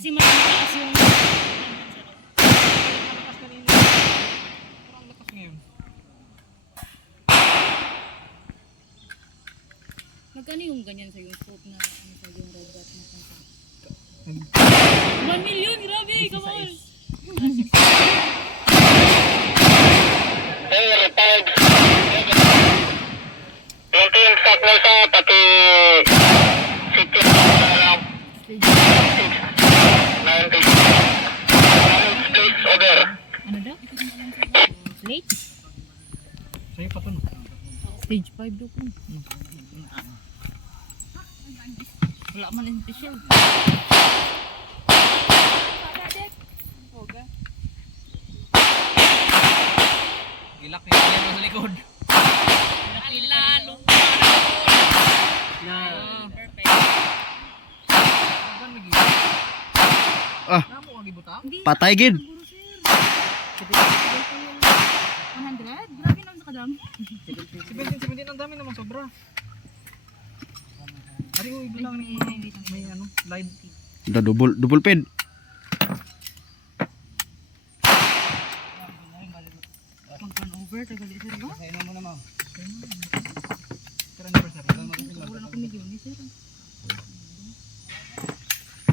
Kasi mas mataas yung Lakas kanina. Parang lakas ngayon. magkano yung ganyan sa yung scope na ano sa yung red dot na sa 1 million, grabe, come on. Yung team stock na sa pati city please order. Ano daw? Late? Sa'yo pa to no? Stage 5 daw po. Wala man yung special. Ilak yung camera sa likod. Lalo. Na. Perfect. Saan lagi? Ah, Namo ka gibutang? patay gid. 100? Grabe naman sa kadam. 17 ang dami namang sobra. Ari uy bilang ni may ano live. Da double ped. Mag-turn over, tagal sir ba? Sa ino mo na ma'am. Pero anniversary. Wala na kong milyon ni sir.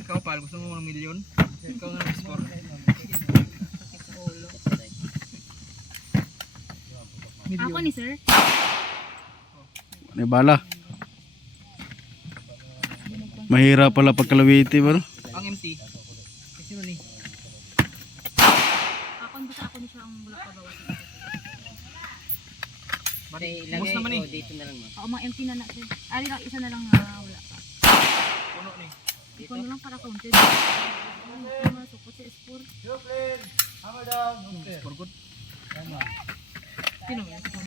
Ikaw pal gusto mo ng milyon? Ikaw nga nag-score. Ako ni sir. May bala. Mahirap pala pagkalawiti ba? No? Ang MT. Kasi mo ni. Ako basta ako ni siya ang wala pa bawas. Bari, bus naman eh. Dito na lang ma'am. Ako mga empty na na sir. Ari lang isa na lang na wala pa. Puno ni. Ikaw na lang para counted. Ano masukot sa score. Score good. Sino yan?